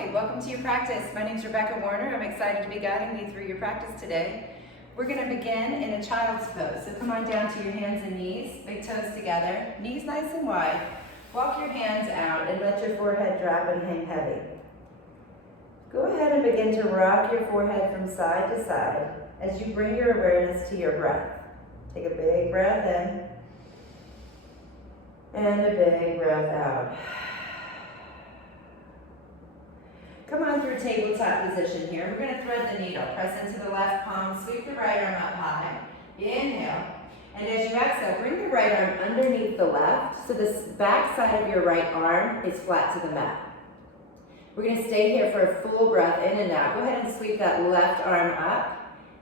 Hi, welcome to your practice. My name is Rebekah Warner. I'm excited to be guiding you through your practice today. We're going to begin in a child's pose. So come on down to your hands and knees, big toes together, knees nice and wide. Walk your hands out and let your forehead drop and hang heavy. Go ahead and begin to rock your forehead from side to side as you bring your awareness to your breath. Take a big breath in and a big breath out. Come on through tabletop position here. We're going to thread the needle. Press into the left palm, sweep the right arm up high. Inhale. And as you exhale, bring the right arm underneath the left so the back side of your right arm is flat to the mat. We're going to stay here for a full breath in and out. Go ahead and sweep that left arm up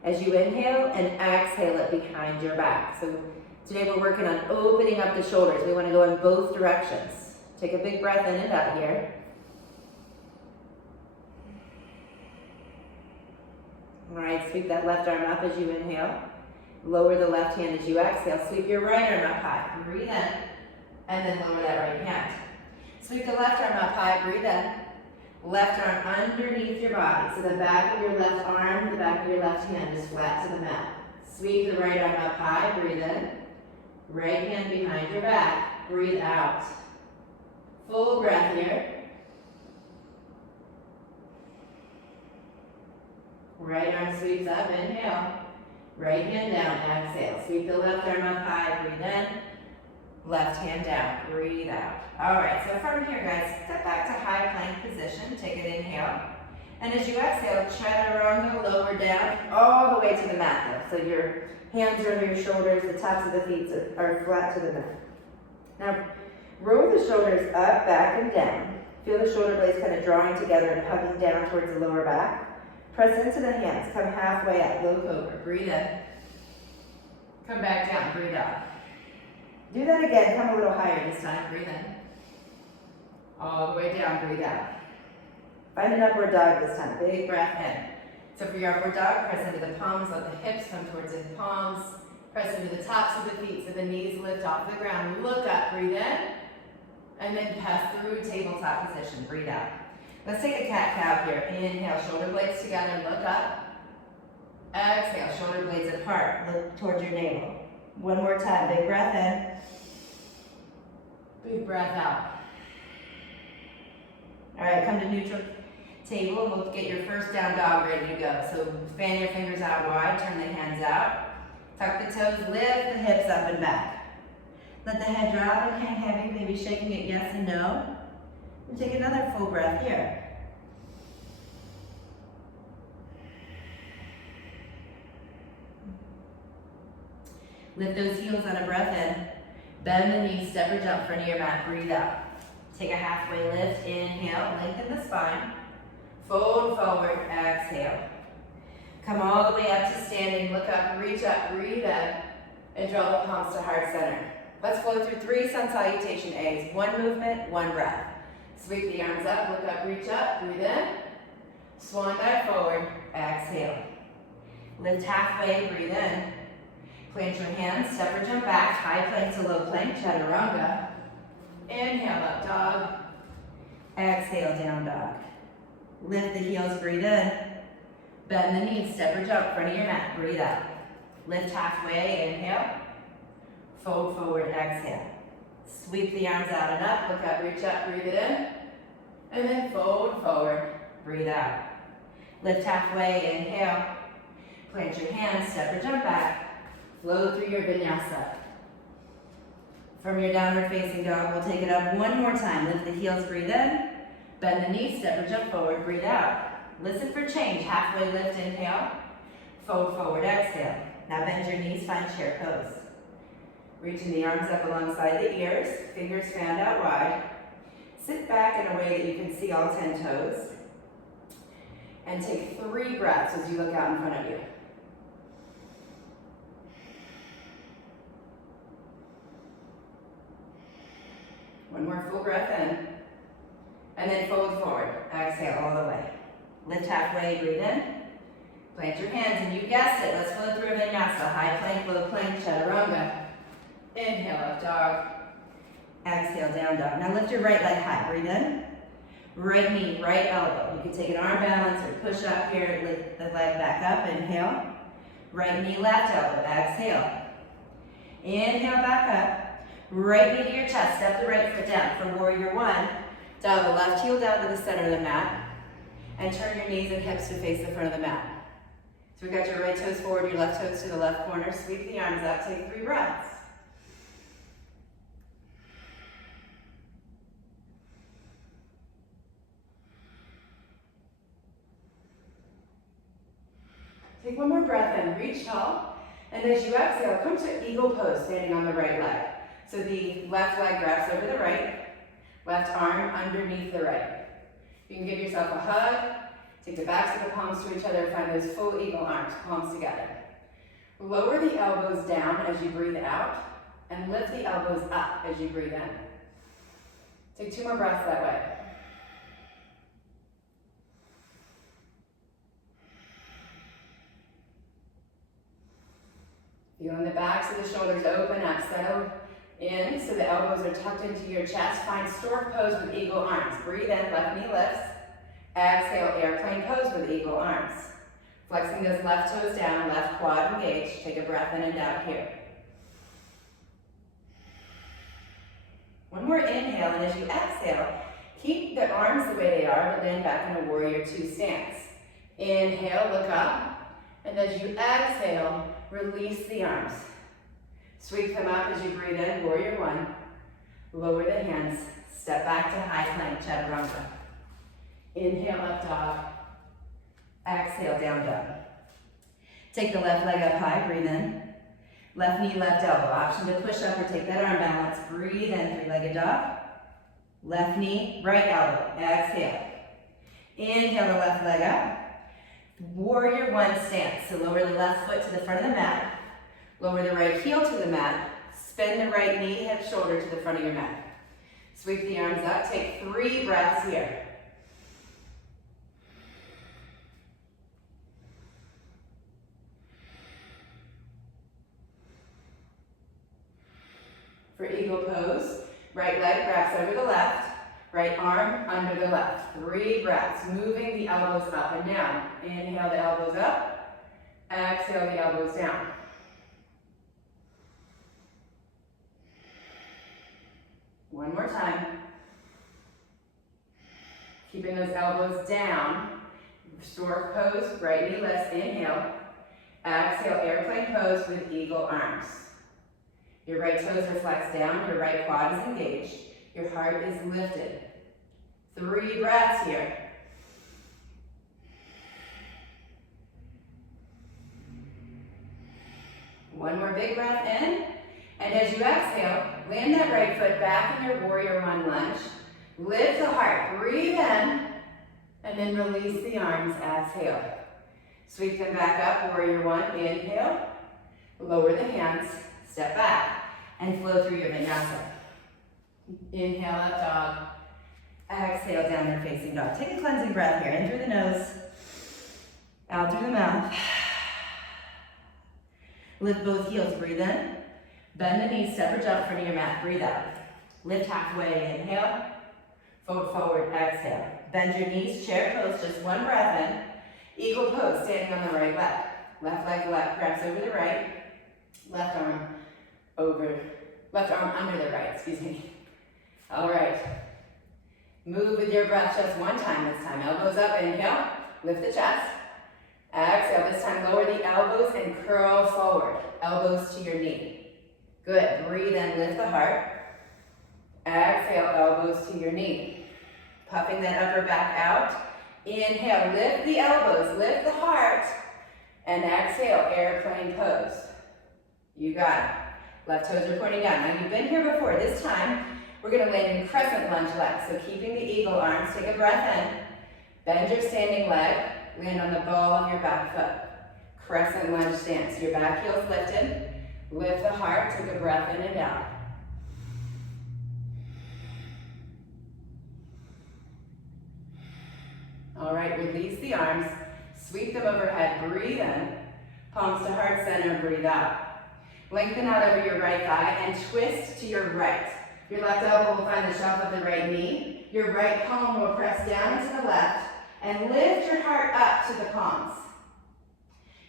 as you inhale and exhale it behind your back. So today we're working on opening up the shoulders. We want to go in both directions. Take a big breath in and out here. All right, sweep that left arm up as you inhale. Lower the left hand as you exhale. Sweep your right arm up high. Breathe in, and then lower that right hand. Sweep the left arm up high. Breathe in. Left arm underneath your body. So the back of your left arm, the back of your left hand is flat to the mat. Sweep the right arm up high. Breathe in. Right hand behind your back. Breathe out. Full breath here. Right arm sweeps up, inhale. Right hand down, exhale. Sweep the left arm up high, breathe in. Left hand down, breathe out. All right, so from here, guys, step back to high plank position. Take an inhale. And as you exhale, chaturanga, lower down, all the way to the mat though. So your hands are under your shoulders, the tops of the feet are flat to the mat. Now, roll the shoulders up, back, and down. Feel the shoulder blades kind of drawing together and hugging down towards the lower back. Press into the hands, come halfway up, low cobra, breathe in. Come back down, breathe out. Do that again, come a little higher this time, breathe in. All the way down, breathe out. Find an upward dog this time, big breath in. So for your upward dog, press into the palms, let the hips come towards the palms. Press into the tops of the feet so the knees lift off the ground. Look up, breathe in. And then pass through tabletop position, breathe out. Let's take a cat-cow here. Inhale, shoulder blades together, look up. Exhale, shoulder blades apart, look towards your navel. One more time, big breath in. Big breath out. All right, come to neutral table and we'll get your first down dog ready to go. So fan your fingers out wide, turn the hands out. Tuck the toes, lift the hips up and back. Let the head drop and hang heavy, maybe shaking it yes and no. And take another full breath here. Lift those heels on a breath in. Bend the knees, step or jump front of your mat, breathe out. Take a halfway lift, inhale, lengthen the spine. Fold forward, exhale. Come all the way up to standing, look up, breathe in, and draw the palms to heart center. Let's flow through 3 sun salutation A's. 1 movement, 1 breath. Sweep the arms up, look up, reach up, breathe in. Swan dive forward, exhale. Lift halfway, breathe in. Plant your hands, step or jump back, high plank to low plank, chaturanga. Inhale, up dog. Exhale, down dog. Lift the heels, breathe in. Bend the knees, step or jump, front of your mat, breathe out. Lift halfway, inhale. Fold forward, exhale. Sweep the arms out and up, look up, reach up, breathe it in. And then fold forward, breathe out. Lift halfway, inhale. Plant your hands, step or jump back. Flow through your vinyasa. From your downward facing dog, we'll take it up one more time. Lift the heels, breathe in. Bend the knees, step or jump forward, breathe out. Listen for change. Halfway lift, inhale. Fold forward, exhale. Now bend your knees, find chair pose. Reaching the arms up alongside the ears, fingers fanned out wide. Sit back in a way that you can see all 10 toes. And take 3 breaths as you look out in front of you. One more full breath in. And then fold forward. Exhale all the way. Lift halfway, breathe in. Plant your hands, and you guessed it. Let's flow through a vinyasa. High plank, low plank, chaturanga. Inhale, up dog. Exhale, down dog. Now lift your right leg high. Breathe in. right knee, right elbow. You can take an arm balance or push up here, lift the leg back up, inhale. Right knee, left elbow, exhale. Inhale back up. Right knee to your chest, step the right foot down for warrior one. Dial the left heel down to the center of the mat. And turn your knees and hips to face the front of the mat. So we've got your right toes forward, your left toes to the left corner. Sweep the arms up, take 3 breaths. Take one more breath in, reach tall. And as you exhale, come to eagle pose, standing on the right leg. So the left leg grabs over the right, left arm underneath the right. You can give yourself a hug, take the backs of the palms to each other, find those full eagle arms, palms together. Lower the elbows down as you breathe out, and lift the elbows up as you breathe in. Take 2 more breaths that way. Feeling the backs of the shoulders open up, settle in so the elbows are tucked into your chest. Find stork pose with eagle arms. Breathe in, left knee lifts. Exhale, airplane pose with eagle arms. Flexing those left toes down, left quad engaged. Take a breath in and out here. One more inhale, and as you exhale, keep the arms the way they are, but then back in a warrior two stance. Inhale, look up, and as you exhale, release the arms. Sweep them up as you breathe in, warrior one. Lower the hands, step back to high plank, chaturanga. Inhale, up dog. Exhale, down dog. Take the left leg up high, breathe in. Left knee, left elbow. Option to push up or take that arm balance. Breathe in, 3-legged dog. Left knee, right elbow. Exhale. Inhale the left leg up. Warrior one stance. So lower the left foot to the front of the mat. Lower the right heel to the mat. Spin the right knee, hip, shoulder to the front of your mat. Sweep the arms up. Take 3 breaths here. For eagle pose, right leg grabs over the left, right arm under the left. 3 breaths, moving the elbows up and down. Inhale the elbows up, exhale the elbows down. One more time. Keeping those elbows down. Stork pose, right knee lifts, inhale. Exhale, airplane pose with eagle arms. Your right toes are flexed down, your right quad is engaged, your heart is lifted. 3 breaths here. One more big breath in, and as you exhale, land that right foot back in your warrior one lunge. Lift the heart, breathe in, and then release the arms, exhale. Sweep them back up, warrior one, inhale. Lower the hands, step back. And flow through your vinyasa. Inhale, up dog. Exhale, downward facing dog. Take a cleansing breath here. In through the nose, out through the mouth. Lift both heels, breathe in. Bend the knees, step or jump front of your mat, breathe out. Lift halfway, inhale. Fold forward, exhale. Bend your knees, chair pose, just 1 breath in. Eagle pose, standing on the right leg. Left leg left, grabs over the right. Left arm under the right, excuse me. All right. Move with your breath just 1 time this time. Elbows up, inhale, lift the chest. Exhale, this time lower the elbows and curl forward. Elbows to your knee. Good, breathe in, lift the heart. Exhale, elbows to your knee. Puffing that upper back out. Inhale, lift the elbows, lift the heart. And exhale, airplane pose. You got it. Left toes are pointing down. Now you've been here before. This time, we're going to land in crescent lunge legs. So keeping the eagle arms, take a breath in. Bend your standing leg. Land on the ball of your back foot. Crescent lunge stance. Your back heel's lifted. Lift the heart. Take a breath in and out. All right, release the arms. Sweep them overhead. Breathe in. Palms to heart center. Breathe out. Lengthen out over your right thigh and twist to your right. Your left elbow will find the shelf of the right knee. your right palm will press down into the left and lift your heart up to the palms.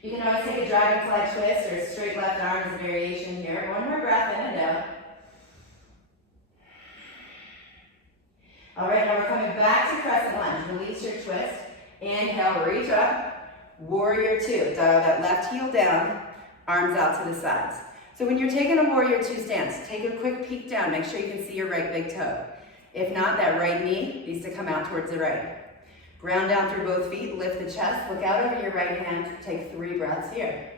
You can always take a dragonfly twist or a straight left arm as a variation here. One more breath in and out. All right, now we're coming back to crescent lunge. Release your twist. Inhale, reach up. Warrior two. Dial that left heel down, arms out to the sides. So when you're taking a warrior two stance, take a quick peek down. Make sure you can see your right big toe. If not, that right knee needs to come out towards the right. Ground down through both feet, lift the chest, look out over your right hand, take 3 breaths here.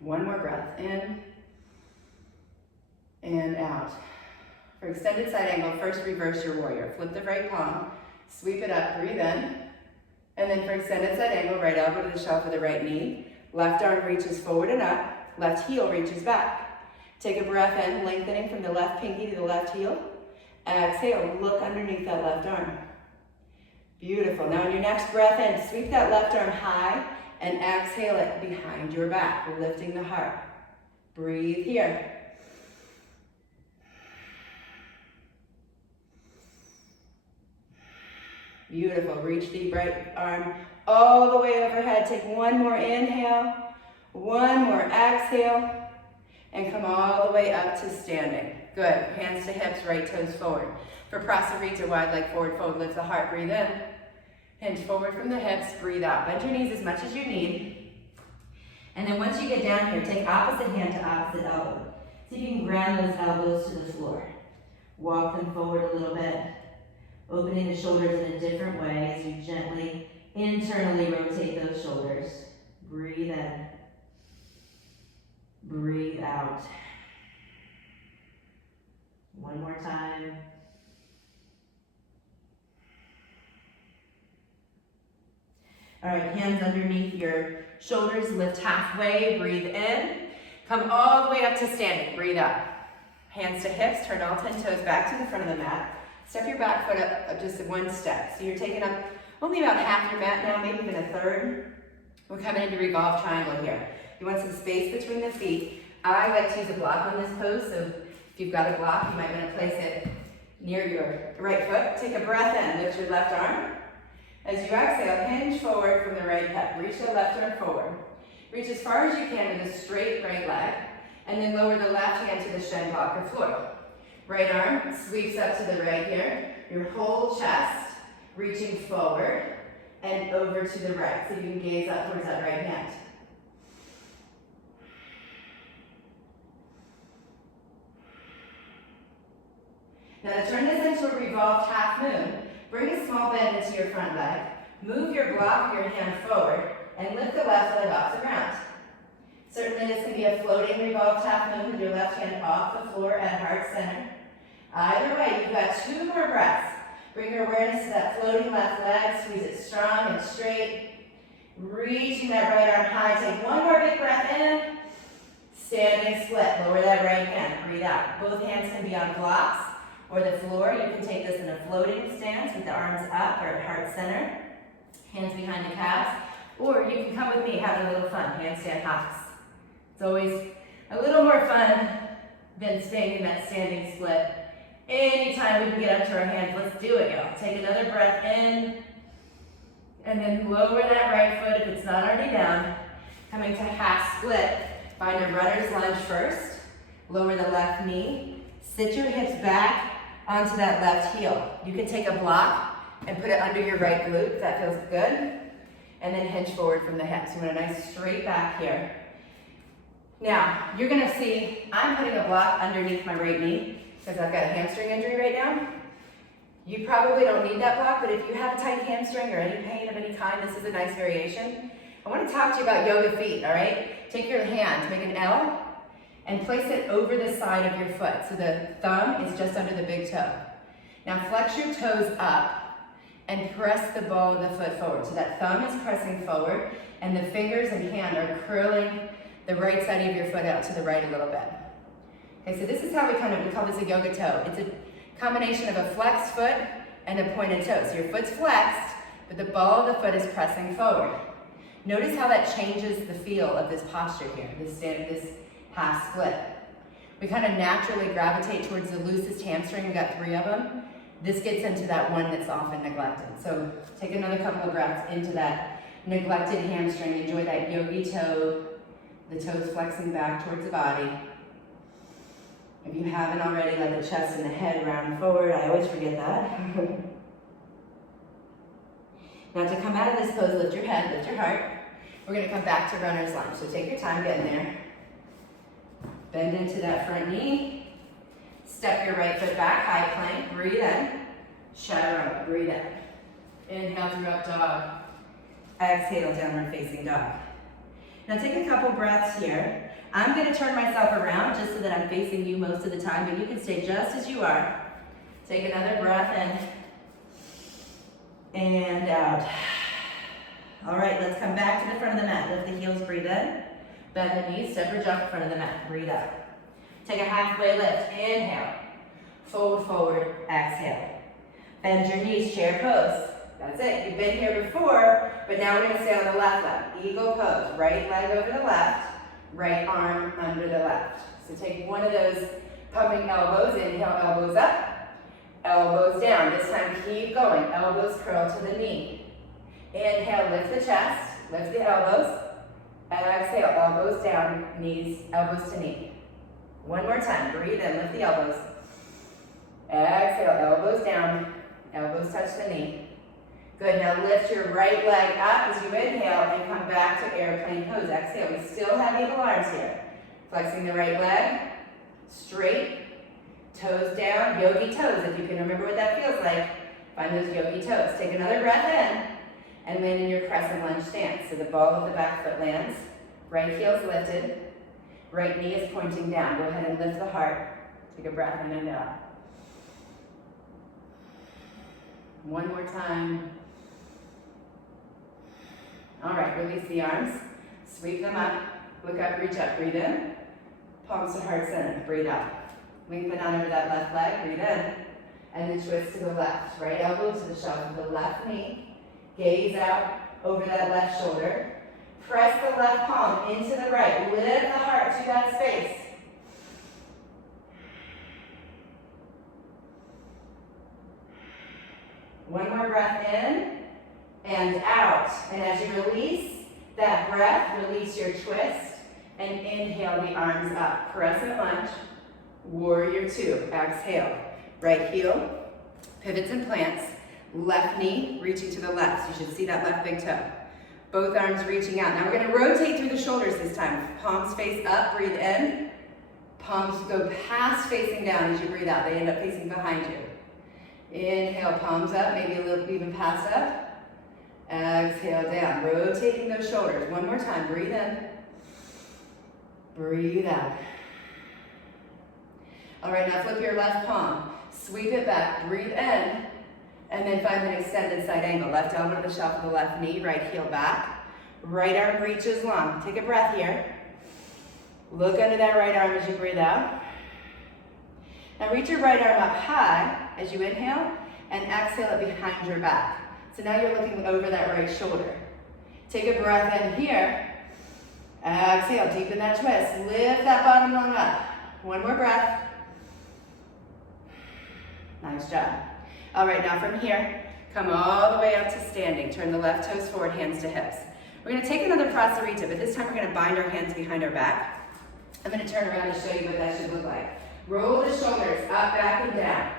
One more breath, in and out. For extended side angle, first reverse your warrior. Flip the right palm, sweep it up, breathe in, and then for extended side angle, right elbow to the shelf of the right knee, left arm reaches forward and up, left heel reaches back. Take a breath in, lengthening from the left pinky to the left heel. Exhale, look underneath that left arm. Beautiful. Now on your next breath in, sweep that left arm high and exhale it behind your back, lifting the heart. Breathe here. Beautiful. Reach the right arm all the way overhead. Take one more inhale, one more exhale. And come all the way up to standing. Good. Hands to hips, right toes forward. For Prasarita, wide leg forward fold, lift the heart, breathe in. Hinge forward from the hips, breathe out. Bend your knees as much as you need. And then once you get down here, take opposite hand to opposite elbow. See if you can ground those elbows to the floor. Walk them forward a little bit. Opening the shoulders in a different way as you gently, internally rotate those shoulders. Breathe in. Breathe out. One more time. All right, hands underneath your shoulders, lift halfway, breathe in. Come all the way up to standing, breathe out. Hands to hips, turn all 10 toes back to the front of the mat. Step your back foot up just one step. So you're taking up only about half your mat now, maybe even a third. We're coming into revolve triangle here. You want some space between the feet. I like to use a block on this pose, so if you've got a block, you might want to place it near your right foot. Take a breath in, lift your left arm. As you exhale, hinge forward from the right hip. Reach the left arm forward. Reach as far as you can with a straight right leg, and then lower the left hand to the shin block or floor. Right arm sweeps up to the right here. Your whole chest reaching forward and over to the right, so you can gaze up towards that right hand. Now to turn this into a revolved half moon, bring a small bend into your front leg, move your block of your hand forward, and lift the left leg off the ground. Certainly this can be a floating revolved half moon with your left hand off the floor at heart center. Either way, you've got 2 more breaths. Bring your awareness to that floating left leg, squeeze it strong and straight. Reaching that right arm high, take one more big breath in. Standing split, lower that right hand, breathe out. Both hands can be on blocks or the floor. You can take this in a floating stance with the arms up or at heart center. Hands behind the calves. Or you can come with me, have a little fun, handstand hops. It's always a little more fun than staying in that standing split. Anytime we can get up to our hands, let's do it, y'all. Take another breath in, and then lower that right foot if it's not already down. Coming to half split. Find a runner's lunge first. Lower the left knee. Sit your hips back onto that left heel. You can take a block and put it under your right glute if that feels good. And then hinge forward from the hips. You want a nice straight back here. Now, you're gonna see I'm putting a block underneath my right knee because I've got a hamstring injury right now. You probably don't need that block, but if you have a tight hamstring or any pain of any kind, this is a nice variation. I want to talk to you about yoga feet, all right? Take your hand, make an L, and place it over the side of your foot. So the thumb is just under the big toe. Now flex your toes up and press the ball of the foot forward. So that thumb is pressing forward and the fingers and hand are curling the right side of your foot out to the right a little bit. Okay, so this is how we call this a yoga toe. It's a combination of a flexed foot and a pointed toe. So your foot's flexed, but the ball of the foot is pressing forward. Notice how that changes the feel of this posture here, this half split. We kind of naturally gravitate towards the loosest hamstring. We got 3 of them. This gets into that one that's often neglected. So take another couple of breaths into that neglected hamstring. Enjoy that yogi toe, the toes flexing back towards the body. If you haven't already, let the chest and the head round forward. I always forget that. Now to come out of this pose, lift your head, lift your heart. We're gonna come back to runner's lunge. So take your time getting there. Bend into that front knee. Step your right foot back, high plank, breathe in. Chaturanga, breathe in. Inhale through up dog. Exhale, downward facing dog. Now take a couple breaths here. I'm gonna turn myself around just so that I'm facing you most of the time, but you can stay just as you are. Take another breath in. And out. All right, let's come back to the front of the mat. Lift the heels, breathe in. Bend the knees, step or jump in front of the mat, breathe out. Take a halfway lift, inhale. Fold forward, exhale. Bend your knees, chair pose. That's it, you've been here before, but now we're gonna stay on the left leg. Eagle pose, right leg over the left, right arm under the left. So take one of those pumping elbows, inhale, elbows up, elbows down. This time keep going, elbows curl to the knee. Inhale, lift the chest, lift the elbows. Exhale, elbows down, knees, elbows to knee. One more time, breathe in, lift the elbows. Exhale, elbows down, elbows touch the knee. Good, now lift your right leg up as you inhale and come back to airplane pose. Exhale, we still have eagle arms here. Flexing the right leg, straight, toes down, yogi toes. If you can remember what that feels like, find those yogi toes. Take another breath in. And land in your crescent lunge stance. So the ball of the back foot lands, right heel's lifted, right knee is pointing down. Go ahead and lift the heart. Take a breath in and out. One more time. All right, release the arms, sweep them up, look up, reach up, breathe in, palms to heart center, breathe out. Lengthen out over that left leg, breathe in, and then twist to the left. Right elbow to the shelf of the left knee. Gaze out over that left shoulder. Press the left palm into the right. Lift the heart to that space. One more breath in and out. And as you release that breath, release your twist and inhale the arms up. Crescent lunge, warrior 2. Exhale. Right heel, pivots and plants. Left knee reaching to the left. You should see that left big toe. Both arms reaching out. Now we're going to rotate through the shoulders this time. Palms face up, breathe in. Palms go past facing down as you breathe out. They end up facing behind you. Inhale, palms up, maybe a little even past up. Exhale down, rotating those shoulders. One more time, breathe in. Breathe out. All right, now flip your left palm. Sweep it back, breathe in. And then find an extended side angle. Left elbow to the shelf of the left knee, right heel back. Right arm reaches long. Take a breath here. Look under that right arm as you breathe out. Now reach your right arm up high as you inhale and exhale it behind your back. So now you're looking over that right shoulder. Take a breath in here. Exhale, deepen that twist. Lift that bottom lung up. One more breath. Nice job. All right, now from here, come all the way up to standing. Turn the left toes forward, hands to hips. We're gonna take another prasarita, but this time we're gonna bind our hands behind our back. I'm gonna turn around and show you what that should look like. Roll the shoulders up, back, and down.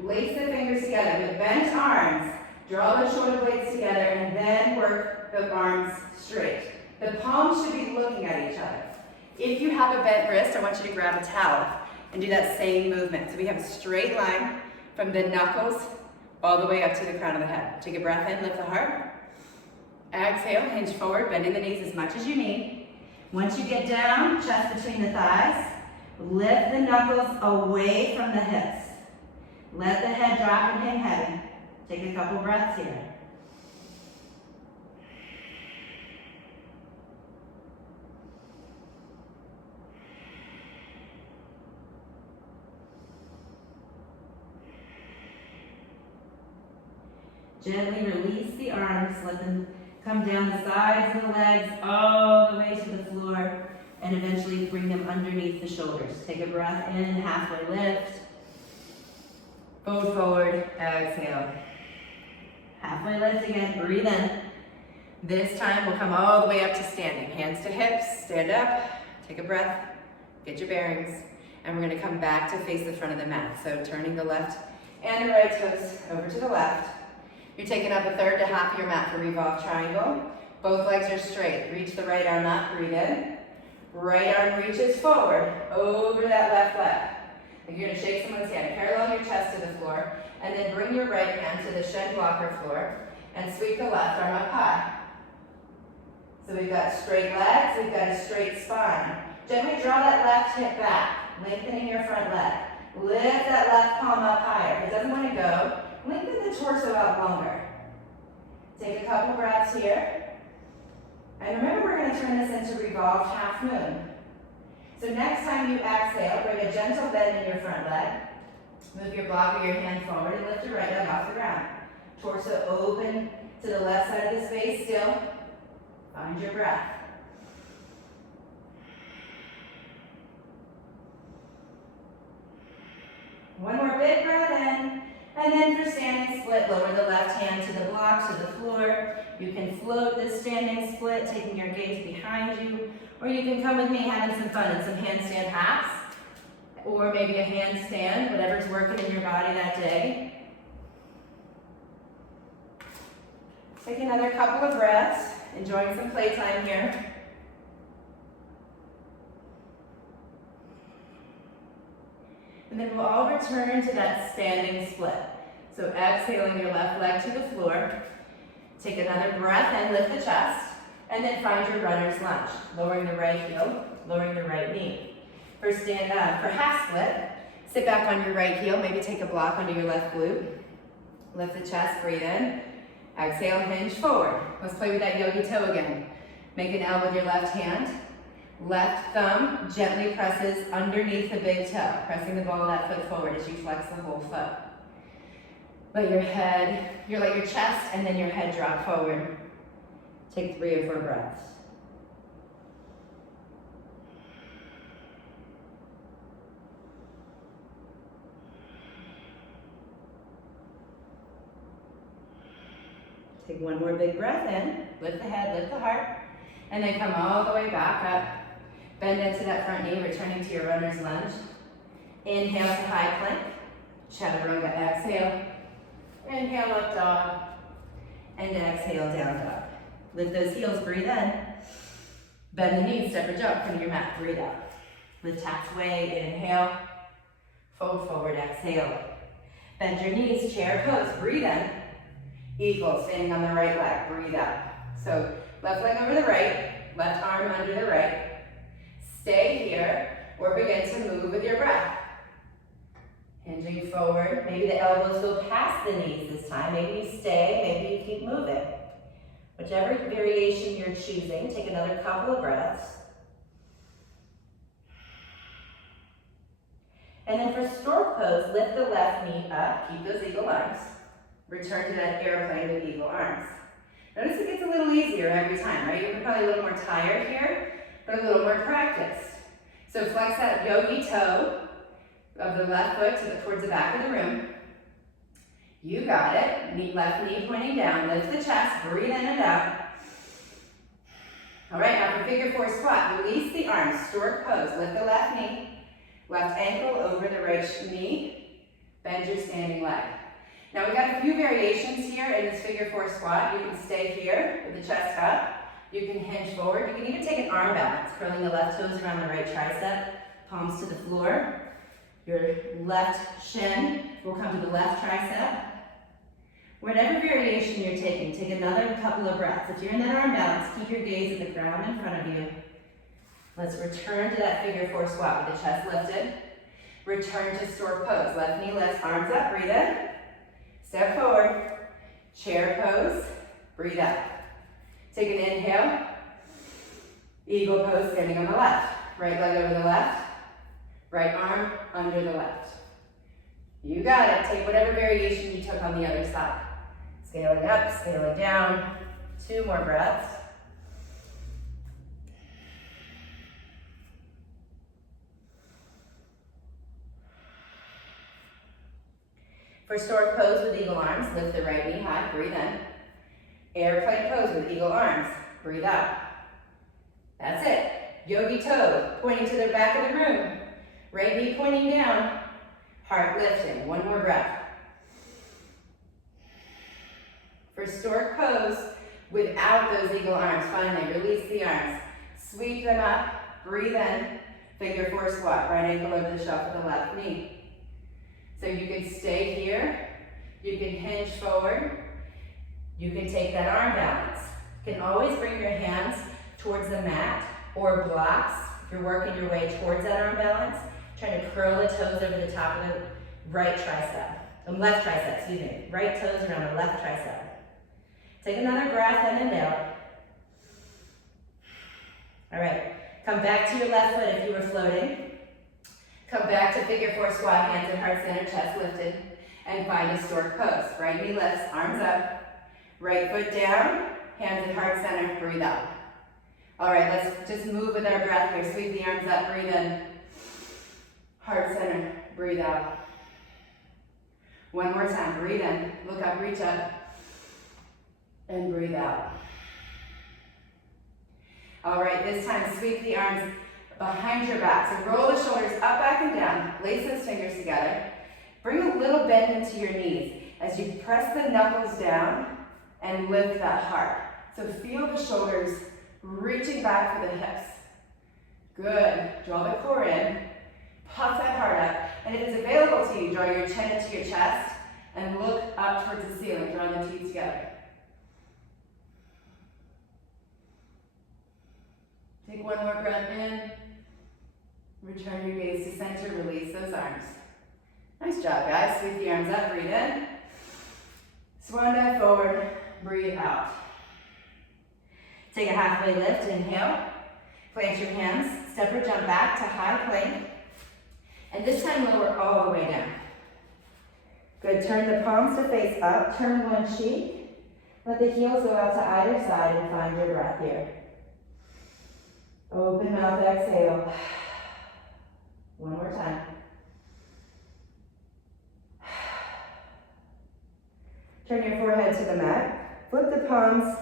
Lace the fingers together with bent arms. Draw the shoulder blades together and then work the arms straight. The palms should be looking at each other. If you have a bent wrist, I want you to grab a towel and do that same movement. So we have a straight line from the knuckles all the way up to the crown of the head. Take a breath in, lift the heart. Exhale, hinge forward, bending the knees as much as you need. Once you get down, chest between the thighs, lift the knuckles away from the hips. Let the head drop and hang heavy. Take a couple breaths here. Gently release the arms, let them Come down the sides of the legs all the way to the floor and eventually bring them underneath the shoulders. Take a breath in, halfway lift. Fold forward, exhale. Halfway lift again, breathe in. This time we'll come all the way up to standing. Hands to hips, stand up, take a breath, get your bearings, and we're gonna come back to face the front of the mat. So turning the left and the right toes over to the left. You're taking up a third to half of your mat for revolve triangle. Both legs are straight. Reach the right arm up, breathe in. Right arm reaches forward over that left leg. You're gonna shake someone's hand, parallel your chest to the floor, and then bring your right hand to the shin blocker floor and sweep the left arm up high. So we've got straight legs, we've got a straight spine. Gently draw that left hip back, lengthening your front leg. Lift that left palm up higher. If it doesn't want to go, lengthen the torso out longer. Take a couple breaths here. And remember, we're going to turn this into revolved half moon. So next time you exhale, bring a gentle bend in your front leg. Move your block of your hand forward and lift your right leg off the ground. Torso open to the left side of the space still. Find your breath. One more big breath in. And then for standing split, lower the left hand to the block, to the floor. You can float this standing split, taking your gaze behind you. Or you can come with me having some fun in some handstand hops. Or maybe a handstand, whatever's working in your body that day. Take another couple of breaths, enjoying some playtime here. And then we'll all return to that standing split. So exhaling your left leg to the floor. Take another breath and lift the chest. And then find your runner's lunge. Lowering the right heel, lowering the right knee. For half split, sit back on your right heel. Maybe take a block under your left glute. Lift the chest, breathe in. Exhale, hinge forward. Let's play with that yogi toe again. Make an L with your left hand. Left thumb gently presses underneath the big toe, pressing the ball of that foot forward as you flex the whole foot. Let your chest and then your head drop forward. Take 3 or 4 breaths. Take one more big breath in, lift the head, lift the heart, and then come all the way back up. Bend into that front knee, returning to your runner's lunge. Inhale to high plank, chaturanga, exhale. Inhale, up dog, and exhale, down dog. Lift those heels, breathe in. Bend the knees, step or jump from your mat, breathe out. Lift halfway, inhale. Fold forward, exhale. Bend your knees, chair pose, breathe in. Eagle, standing on the right leg, breathe out. So left leg over the right, left arm under the right. Stay here, or begin to move with your breath. Hinging forward, maybe the elbows go past the knees this time. Maybe you stay, maybe you keep moving. Whichever variation you're choosing, take another couple of breaths. And then for stork pose, lift the left knee up, keep those eagle arms. Return to that airplane with eagle arms. Notice it gets a little easier every time, right? You're probably a little more tired here, but a little more practiced. So flex that yogi toe of the left foot towards the back of the room. You got it. Left knee pointing down. Lift the chest. Breathe in and out. All right, now for figure 4 squat, release the arms. Stork pose. Lift the left knee. Left ankle over the right knee. Bend your standing leg. Now we've got a few variations here in this figure 4 squat. You can stay here with the chest up. You can hinge forward. You can even take an arm balance, curling the left toes around the right tricep, palms to the floor. Your left shin will come to the left tricep. Whatever variation you're taking, take another couple of breaths. If you're in that arm balance, keep your gaze at the ground in front of you. Let's return to that figure 4 squat with the chest lifted. Return to stork pose. Left knee lifts, arms up, breathe in. Step forward. Chair pose, breathe out. Take an inhale. Eagle pose, standing on the left. Right leg over the left. Right arm under the left. You got it. Take whatever variation you took on the other side. Scaling up, scaling down. 2 more breaths. For stork pose with eagle arms, lift the right knee high, breathe in. Airplane pose with eagle arms, breathe out. That's it. Yogi toe, pointing to the back of the room. Right knee pointing down, heart lifting. 1 more breath. For stork pose, without those eagle arms, finally release the arms. Sweep them up, breathe in, figure 4 squat, right ankle over the shelf of the left knee. So you can stay here, you can hinge forward, you can take that arm balance. You can always bring your hands towards the mat or blocks if you're working your way towards that arm balance. Trying to curl the toes over the top of the right tricep, left tricep, excuse me. Right toes around the left tricep. Take another breath in and out. All right, come back to your left foot if you were floating. Come back to figure 4 squat, hands at heart center, chest lifted, and find a stork pose. Right knee lifts, arms up. Right foot down, hands at heart center, breathe out. All right, let's just move with our breath here. Sweep the arms up, breathe in. Heart center, breathe out. 1 more time, breathe in, look up, reach up, and breathe out. All right, this time sweep the arms behind your back. So roll the shoulders up, back, and down. Lace those fingers together. Bring a little bend into your knees as you press the knuckles down and lift that heart. So feel the shoulders reaching back for the hips. Good. Draw the core in. Puff that heart up. And if it's available to you, draw your chin into your chest and look up towards the ceiling. Draw the teeth together. Take 1 more breath in. Return your gaze to center, release those arms. Nice job, guys. Sweep the arms up, breathe in. Swan dive forward, breathe out. Take a halfway lift, inhale. Plant your hands, step or jump back to high plank. And this time lower all the way down. Good, turn the palms to face up, turn one cheek. Let the heels go out to either side and find your breath here. Open mouth, exhale. 1 more time. Turn your forehead to the mat. Flip the palms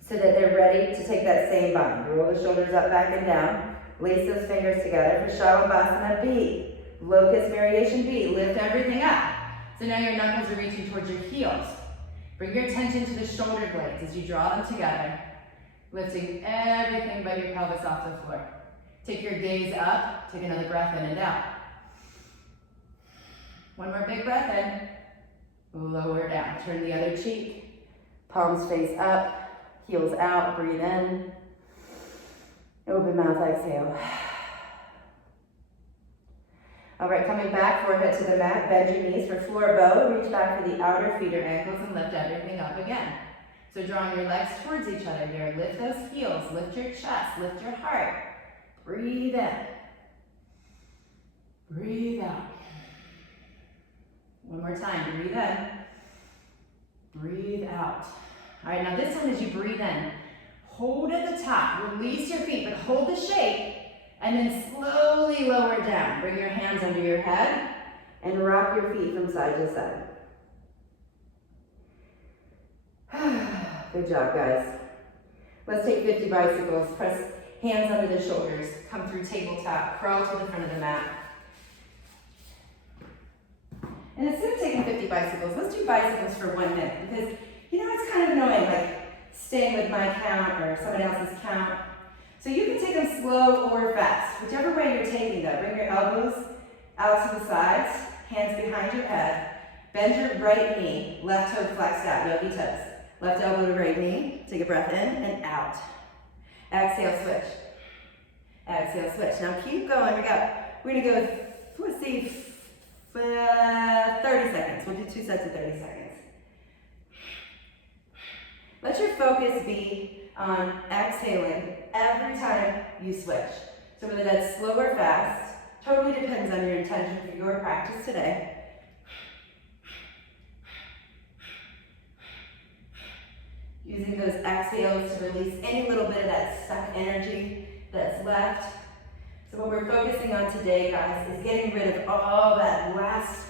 so that they're ready to take that same bind. Roll the shoulders up, back, and down. Lace those fingers together for Shalabhasana B. Locust variation B. Lift everything up. So now your knuckles are reaching towards your heels. Bring your attention to the shoulder blades as you draw them together. Lifting everything but your pelvis off the floor. Take your gaze up, take another breath in and out. 1 more big breath in, lower down. Turn the other cheek, palms face up, heels out, breathe in. Open mouth, exhale. All right, coming back, forehead to the mat, bend your knees for floor bow, reach back for the outer feet or ankles and lift everything up again. So drawing your legs towards each other here, lift those heels, lift your chest, lift your heart. Breathe in. Breathe out. 1 more time, breathe in. Breathe out. All right, now this one as you breathe in, hold at the top, release your feet, but hold the shape, and then slowly lower down. Bring your hands under your head and rock your feet from side to side. Good job, guys. Let's take 50 bicycles. Press hands under the shoulders. Come through tabletop. Crawl to the front of the mat. And instead of taking 50 bicycles, let's do bicycles for 1 minute. Because, you know, it's kind of annoying, like staying with my count or someone else's count. So you can take them slow or fast. Whichever way you're taking them. Bring your elbows out to the sides. Hands behind your head. Bend your right knee. Left toe flexed out. Yogi toes. Left elbow to right knee. Take a breath in and out. Exhale, switch. Exhale, switch. Now keep going. We're going to go, let's see, 30 seconds. We'll do 2 sets of 30 seconds. Let your focus be on exhaling every time you switch. So whether that's slow or fast, totally depends on your intention for your practice today. Using those exhales to release any little bit of that stuck energy that's left. So what we're focusing on today, guys, is getting rid of all that last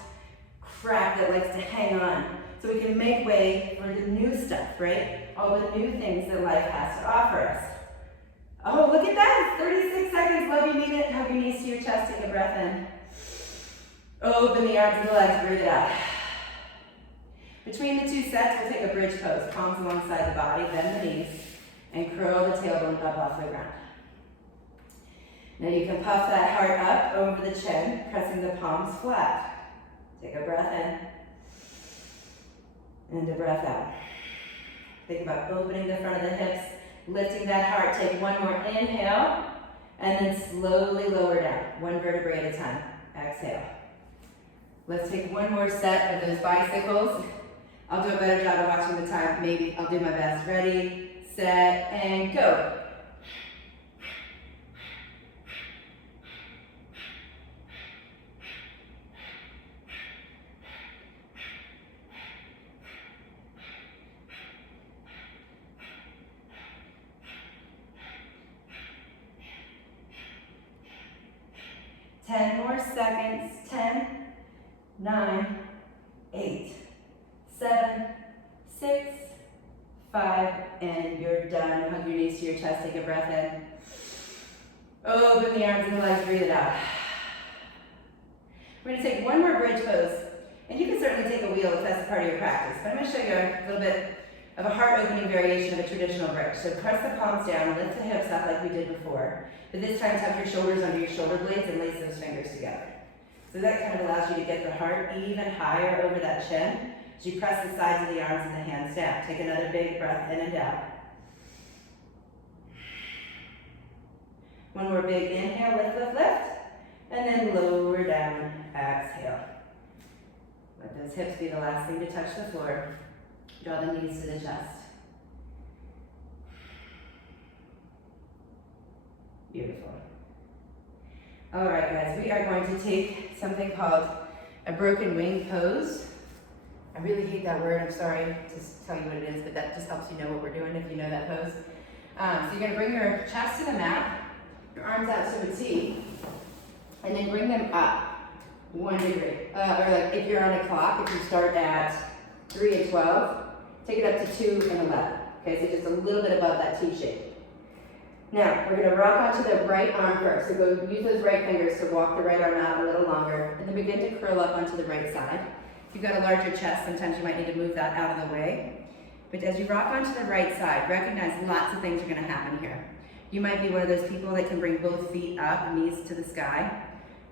crap that likes to hang on, so we can make way for the new stuff, right? All the new things that life has to offer us. Oh, look at that, it's 36 seconds, love you, mean it. Hug your knees to your chest, take a breath in. Open the arms and the legs, breathe it out. Between the two sets, we'll take a bridge pose, palms alongside the body, bend the knees, and curl the tailbone up off the ground. Now you can puff that heart up over the chin, pressing the palms flat. Take a breath in, and a breath out. Think about opening the front of the hips, lifting that heart. Take one more inhale, and then slowly lower down, one vertebrae at a time. Exhale. Let's take one more set of those bicycles. I'll do a better job of watching the time. Maybe I'll do my best. Ready, set, and go. 10 more seconds. 10, 9, 8, 7, 6, 5, and you're done. Hug your knees to your chest, take a breath in. Open the arms and the legs, breathe it out. We're going to take one more bridge pose, and you can certainly take a wheel if that's part of your practice, but I'm going to show you a little bit of a heart-opening variation of a traditional bridge. So press the palms down, lift the hips up like we did before, but this time tuck your shoulders under your shoulder blades and lace those fingers together. So that kind of allows you to get the heart even higher over that chin as you press the sides of the arms and the hands down. Take another big breath in and out. One more big inhale, lift, lift, lift, and then lower down, exhale. Let those hips be the last thing to touch the floor. Draw the knees to the chest. Beautiful. All right, guys, we are going to take something called a broken wing pose. I really hate that word, I'm sorry to tell you what it is, but that just helps you know what we're doing if you know that pose. So you're gonna bring your chest to the mat, your arms out to a T, and then bring them up 1 degree. Or like if you're on a clock, if you start at 3 and 12, take it up to 2 and 11. Okay, so just a little bit above that T shape. Now, we're gonna rock onto the right arm first. So go use those right fingers to walk the right arm out a little longer, and then begin to curl up onto the right side. If you've got a larger chest, sometimes you might need to move that out of the way. But as you rock onto the right side, recognize lots of things are gonna happen here. You might be one of those people that can bring both feet up, knees to the sky.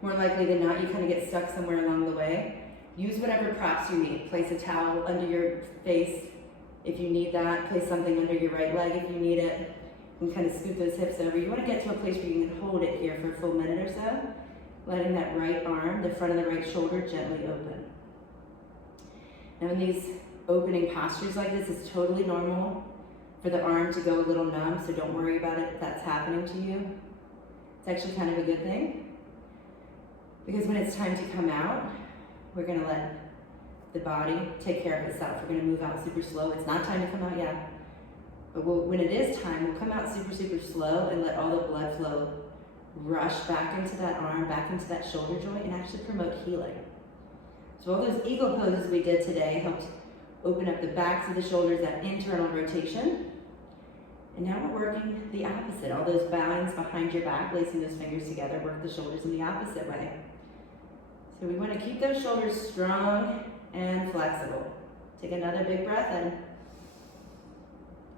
More likely than not, you kind of get stuck somewhere along the way. Use whatever props you need. Place a towel under your face if you need that. Place something under your right leg if you need it. And kind of scoot those hips over. You want to get to a place where you can hold it here for a full minute or so, letting that right arm, the front of the right shoulder, gently open. Now in these opening postures like this, it's totally normal for the arm to go a little numb, so don't worry about it if that's happening to you. It's actually kind of a good thing, because when it's time to come out, we're going to let the body take care of itself. We're going to move out super slow. It's not time to come out yet. But when it is time, we'll come out super, super slow and let all the blood flow rush back into that arm, back into that shoulder joint, and actually promote healing. So all those eagle poses we did today helped open up the backs of the shoulders, that internal rotation. And now we're working the opposite. All those bands behind your back, lacing those fingers together, work the shoulders in the opposite way. So we want to keep those shoulders strong and flexible. Take another big breath in.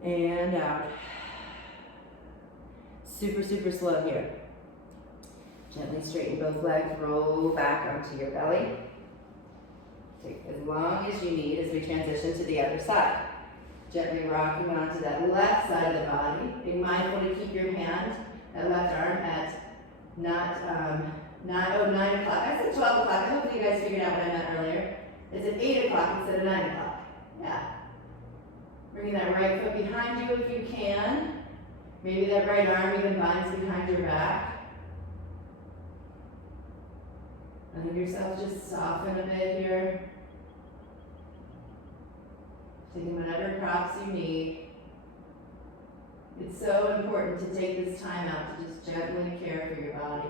And out. Super, super slow here. Gently straighten both legs, roll back onto your belly. Take as long as you need as we transition to the other side. Gently rocking onto that left side of the body. Be mindful to keep your hand, that left arm at 9 o'clock. I said 12 o'clock. Hopefully you guys figured out what I meant earlier. It's at 8 o'clock instead of 9 o'clock. Yeah. Bringing that right foot behind you if you can. Maybe that right arm even binds behind your back. Letting yourself just soften a bit here. Taking whatever props you need. It's so important to take this time out to just gently care for your body.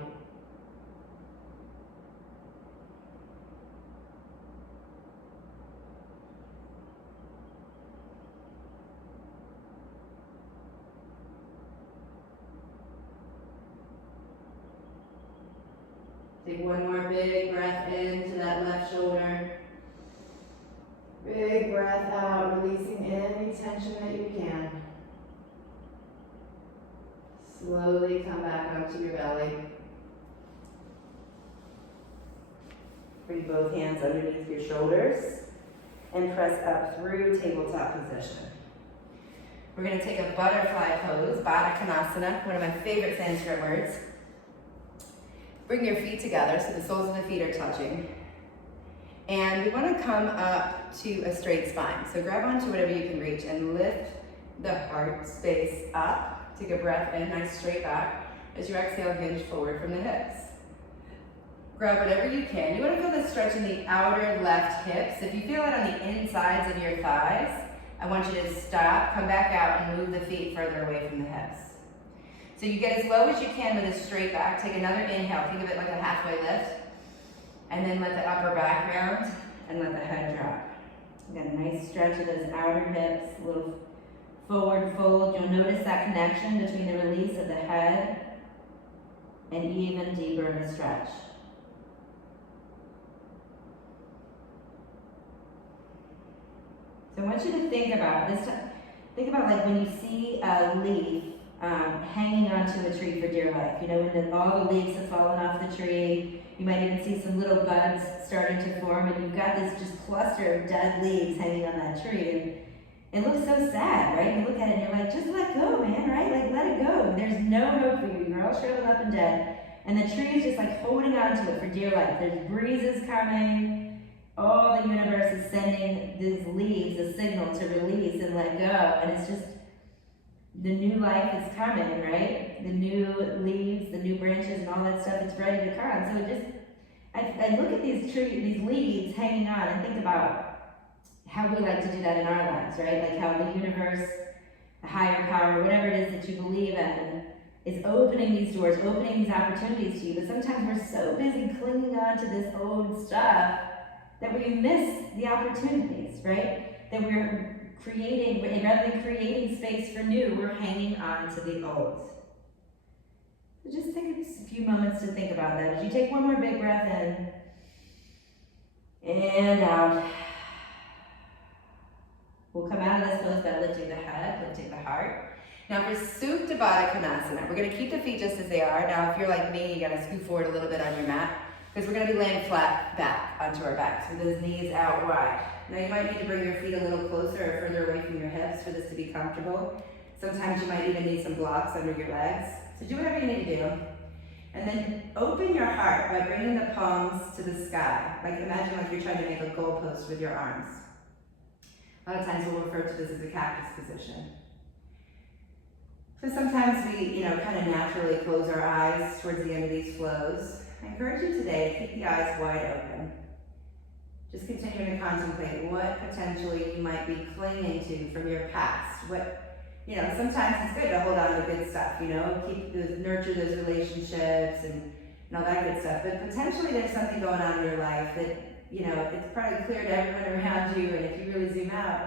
Take one more big breath into that left shoulder. Big breath out, releasing any tension that you can. Slowly come back onto your belly. Bring both hands underneath your shoulders and press up through tabletop position. We're going to take a butterfly pose, Baddha Konasana, one of my favorite Sanskrit words. Bring your feet together so the soles of the feet are touching. And we want to come up to a straight spine. So grab onto whatever you can reach and lift the heart space up. Take a breath in, nice straight back. As you exhale, hinge forward from the hips. Grab whatever you can. You want to feel this stretch in the outer left hips. If you feel it on the insides of your thighs, I want you to stop, come back out, and move the feet further away from the hips. So you get as low as you can with a straight back. Take another inhale. Think of it like a halfway lift. And then let the upper back round and let the head drop. Again, a nice stretch of those outer hips, a little forward fold. You'll notice that connection between the release of the head and even deeper of a stretch. So I want you to think about this. Think about like when you see a leaf hanging onto a tree for dear life. You know, when all the leaves have fallen off the tree, you might even see some little buds starting to form, and you've got this just cluster of dead leaves hanging on that tree. And it looks so sad, right? You look at it and you're like, just let go, man, right? Like, let it go. There's no hope for you. You're all shriveled up and dead. And the tree is just like holding on to it for dear life. There's breezes coming. All the universe is sending these leaves a signal to release and let go. And it's just, the new life is coming, right? The new leaves, the new branches, and all that stuff, it's ready to come. So it just, I look at these leaves hanging on and think about how we like to do that in our lives, right? Like how the universe, the higher power, whatever it is that you believe in, is opening these doors, opening these opportunities to you. But sometimes we're so busy clinging on to this old stuff that we miss the opportunities, right? That we're creating, rather than creating space for new, we're hanging on to the old. So just take a few moments to think about that. As you take one more big breath in and out. We'll come out of this pose by lifting the head, lifting the heart. Now for Supta Baddha Konasana, we're going to keep the feet just as they are. Now if you're like me, you got to scoot forward a little bit on your mat, because we're going to be laying flat back onto our backs with those knees out wide. Now you might need to bring your feet a little closer or further away from your hips for this to be comfortable. Sometimes you might even need some blocks under your legs. So do whatever you need to do. And then open your heart by bringing the palms to the sky. Like imagine like you're trying to make a goalpost with your arms. A lot of times we'll refer to this as a cactus position. So sometimes we, kind of naturally close our eyes towards the end of these flows. I encourage you today to keep the eyes wide open. Just continuing to contemplate what potentially you might be clinging to from your past. Sometimes it's good to hold on to good stuff, nurture those relationships and all that good stuff. But potentially there's something going on in your life that, it's probably clear to everyone around you, and if you really zoom out,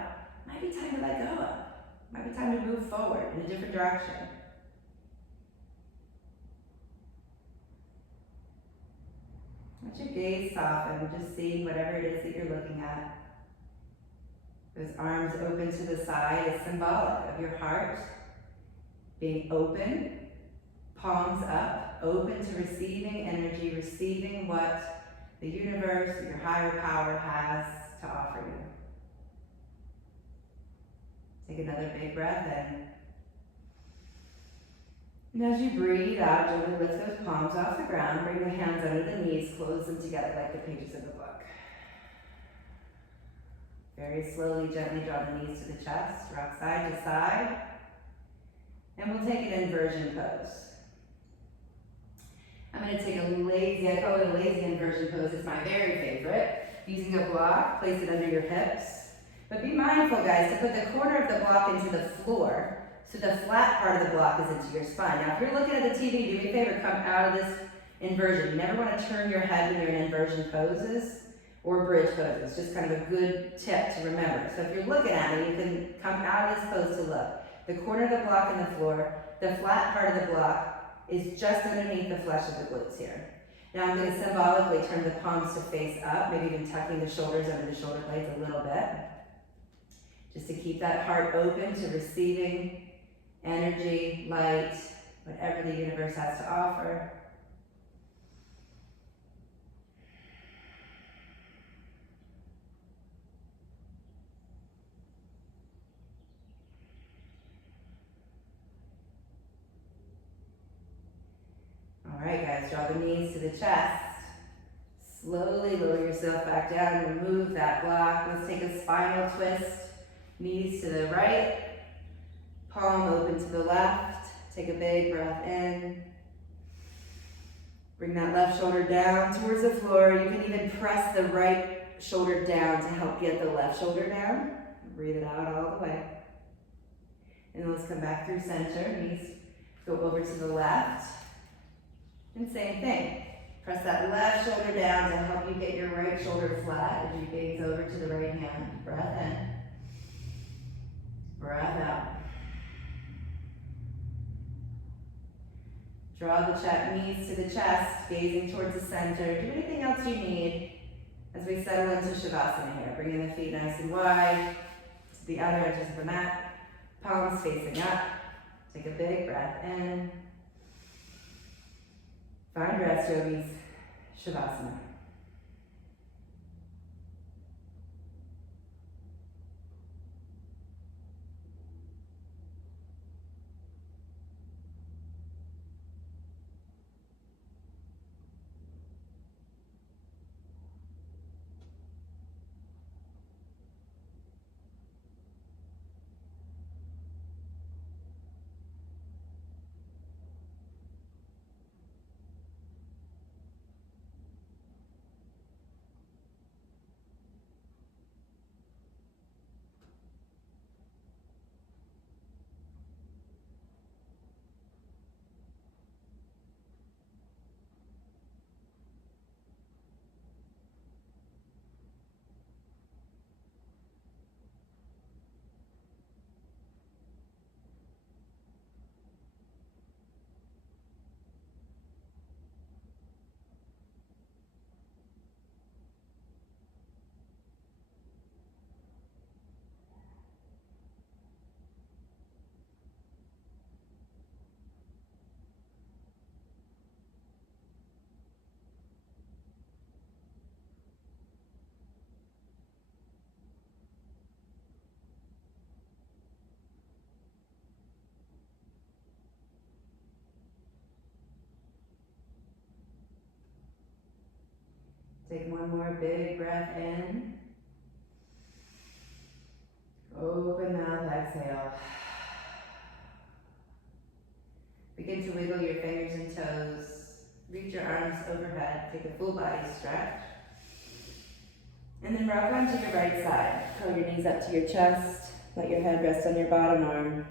it might be time to let go of. It might be time to move forward in a different direction. Let your gaze soften, just seeing whatever it is that you're looking at. Those arms open to the side is symbolic of your heart being open, palms up, open to receiving energy, receiving what the universe, your higher power has to offer you. Take another big breath in. And as you breathe out, gently lift those palms off the ground, bring the hands under the knees, close them together like the pages of a book. Very slowly, gently draw the knees to the chest, rock side to side. And we'll take an inversion pose. I'm going to take a lazy, I call it a lazy inversion pose. It's my very favorite. Using a block, place it under your hips. But be mindful, guys, to put the corner of the block into the floor So the flat part of the block is into your spine. Now if you're looking at the TV, do me a favor, come out of this inversion. You never want to turn your head when you're in inversion poses or bridge poses. Just kind of a good tip to remember. So if you're looking at me, you can come out of this pose to look. The corner of the block and the floor, the flat part of the block is just underneath the flesh of the glutes here. Now I'm going to symbolically turn the palms to face up, maybe even tucking the shoulders under the shoulder blades a little bit. Just to keep that heart open to receiving energy, light, whatever the universe has to offer. All right, guys, draw the knees to the chest. Slowly lower yourself back down, remove that block. Let's take a spinal twist. Knees to the right, palm open to the left. Take a big breath in. Bring that left shoulder down towards the floor. You can even press the right shoulder down to help get the left shoulder down. Breathe it out all the way. And then let's come back through center. Knees go over to the left. And same thing. Press that left shoulder down to help you get your right shoulder flat as you gaze over to the right hand. Breath in. Breath out. Draw the knees to the chest, gazing towards the center. Do anything else you need as we settle into Shavasana here. Bringing the feet nice and wide to the outer edges of the mat. Palms facing up. Take a big breath in. Find rest, yogis. Shavasana. Take one more big breath in. Open mouth, exhale. Begin to wiggle your fingers and toes. Reach your arms overhead. Take a full body stretch. And then rock onto your right side. Curl your knees up to your chest. Let your head rest on your bottom arm.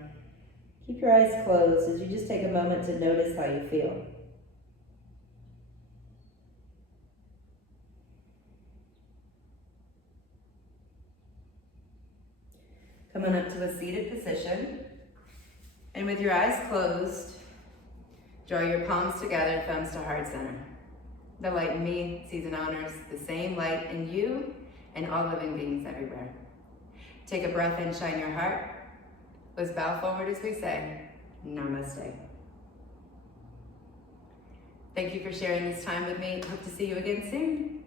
Keep your eyes closed as you just take a moment to notice how you feel. Come on up to a seated position. And with your eyes closed, draw your palms together, thumbs to heart center. The light in me sees and honors the same light in you and all living beings everywhere. Take a breath in, shine your heart. Let's bow forward as we say, Namaste. Thank you for sharing this time with me. Hope to see you again soon.